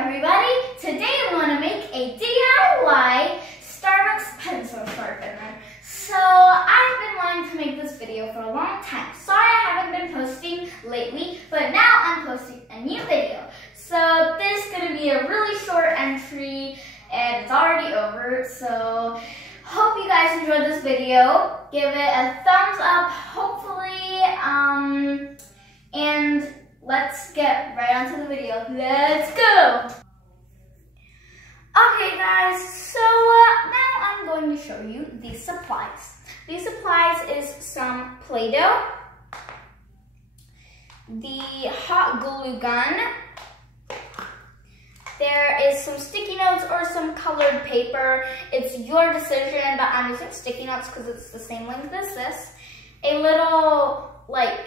everybody! Today I want to make a DIY Starbucks pencil sharpener. So I've been wanting to make this video for a long time. Sorry I haven't been posting lately, but now I'm posting a new video. So this is going to be a really short entry and it's already over. So hope you guys enjoyed this video. Give it a thumbs up, hopefully, and let's get right onto the video. Let's go! Okay guys, so now I'm going to show you these supplies. These supplies is some Play-Doh, the hot glue gun, there is some sticky notes or some colored paper. It's your decision, but I'm using sticky notes because it's the same length as this. A little like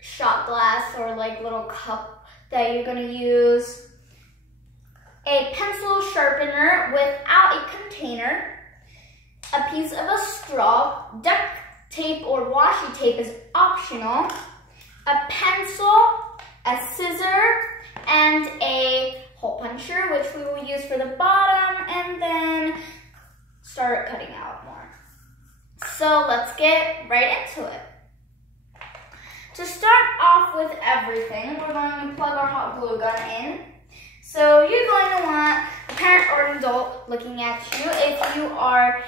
shot glass or like little cup that you're gonna use. A pencil sharpener without a container. A piece of a straw. Duct tape or washi tape is optional. A pencil, a scissor, and a hole puncher, which we will use for the bottom, and then start cutting out more. So let's get right into it. To start off with everything, we're going to plug our hot glue gun in. So you're going to want a parent or an adult looking at you if you are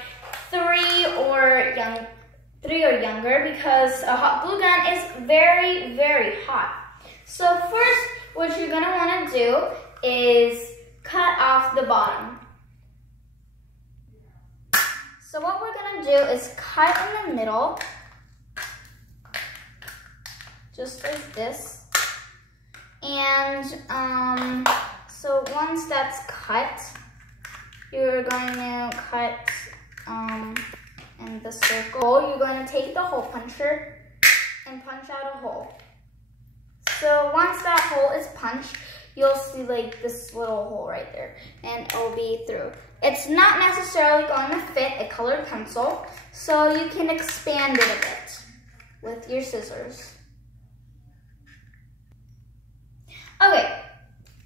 3 or younger, because a hot glue gun is very, very hot. So first, what you're going to want to do is cut off the bottom. So what we're going to do is cut in the middle, just like this. And so once that's cut, you're going to cut in the circle. You're going to take the hole puncher and punch out a hole. So once that hole is punched, you'll see like this little hole right there, and it'll be through. It's not necessarily going to fit a colored pencil, so you can expand it a bit with your scissors. Okay,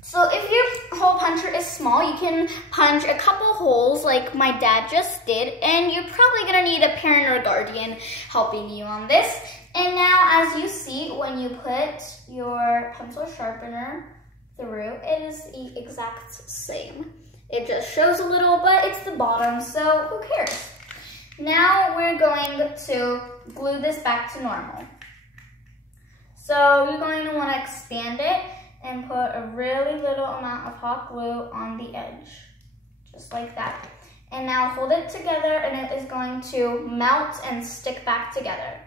so if your hole puncher is small, you can punch a couple holes like my dad just did, and you're probably gonna need a parent or guardian helping you on this. And now, as you see, when you put your pencil sharpener through, it is the exact same. It just shows a little, but it's the bottom, so who cares? Now we're going to glue this back to normal. So you're going to want to expand it and put a really little amount of hot glue on the edge, just like that. And now hold it together and it is going to melt and stick back together.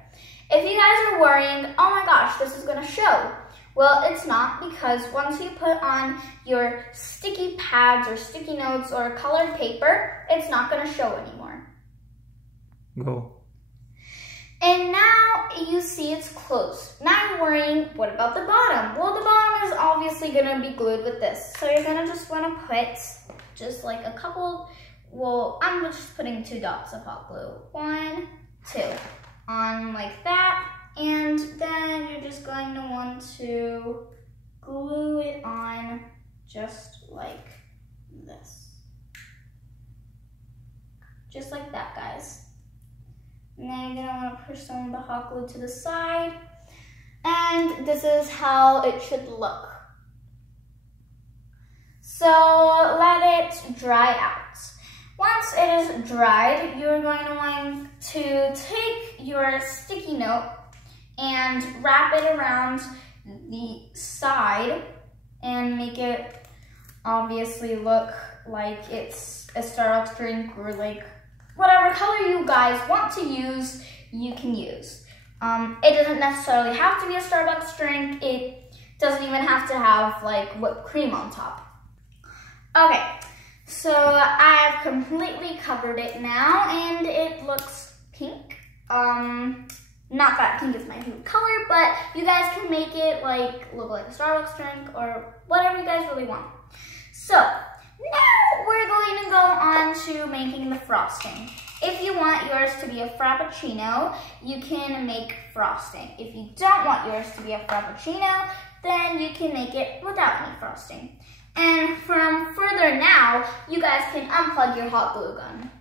If you guys are worrying, oh my gosh, this is gonna show. Well, it's not, because once you put on your sticky pads or sticky notes or colored paper, it's not gonna show anymore. Go. And now you see it's closed. Now you're worrying, what about the bottom? Well, the bottom is obviously gonna be glued with this. So you're gonna just wanna put just like a couple, well, I'm just putting 2 dots of hot glue. 1, 2, on like that. And then you're just going to want to glue it on just like this. Just like that, guys. And then you're gonna want to push some of the hot glue to the side. And this is how it should look. So let it dry out. Once it is dried, you're going to want to take your sticky note and wrap it around the side and make it obviously look like it's a Starbucks drink, or like whatever color you guys want to use, you can use. It doesn't necessarily have to be a Starbucks drink. It doesn't even have to have like whipped cream on top. Okay, so I have completely covered it now and it looks pink. Not that pink is my favorite color, but you guys can make it like look like a Starbucks drink or whatever you guys really want. So now we're going to go on to making the frosting. If you want yours to be a Frappuccino, you can make frosting. If you don't want yours to be a Frappuccino, then you can make it without any frosting. And from further now, you guys can unplug your hot glue gun.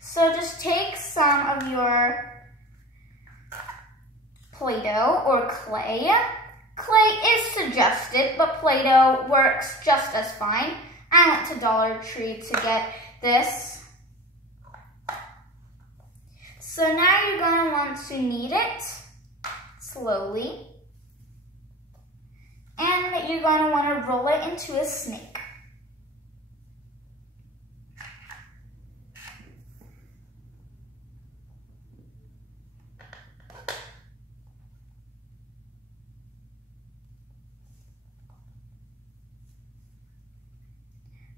So just take some of your Play-Doh or clay. Clay is suggested, but Play-Doh works just as fine. I went to Dollar Tree to get this. So now you're going to want to knead it slowly. And you're going to want to roll it into a snake.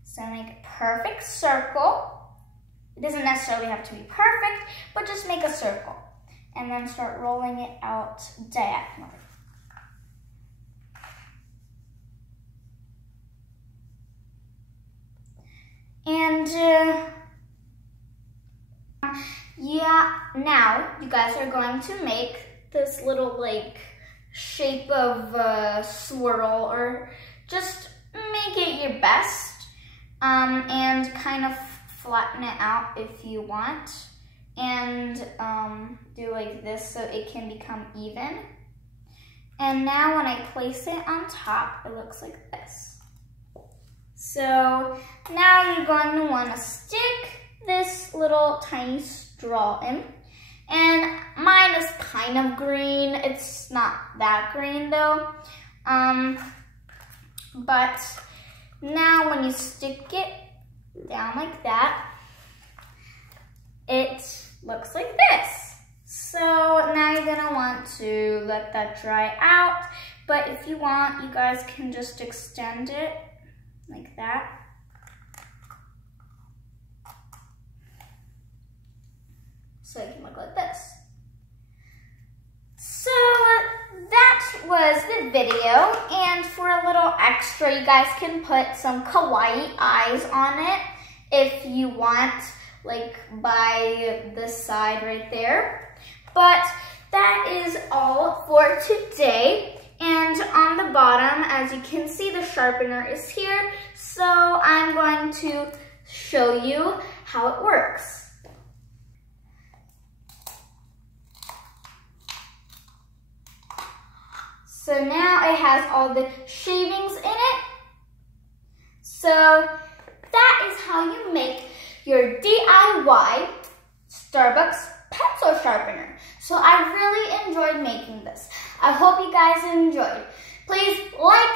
So make a perfect circle. It doesn't necessarily have to be perfect, but just make a circle. And then start rolling it out diagonally. And yeah, now you guys are going to make this little like shape of a swirl, or just make it your best. And kind of flatten it out if you want, and do like this so it can become even. And now when I place it on top, it looks like this. So now you're going to want to stick this little tiny straw in. And mine is kind of green. It's not that green though. But now when you stick it down like that, it looks like this. So now you're gonna want to let that dry out, but if you want, you guys can just extend it like that. So it can look like this. So that was the video, and for a little extra, you guys can put some kawaii eyes on it if you want, like by this side right there. But that is all for today. And on the bottom, as you can see, the sharpener is here. So I'm going to show you how it works. So now it has all the shavings in it. So that is how you make your DIY Starbucks pencil sharpener. So I really enjoyed making this. I hope you guys enjoyed. Please like,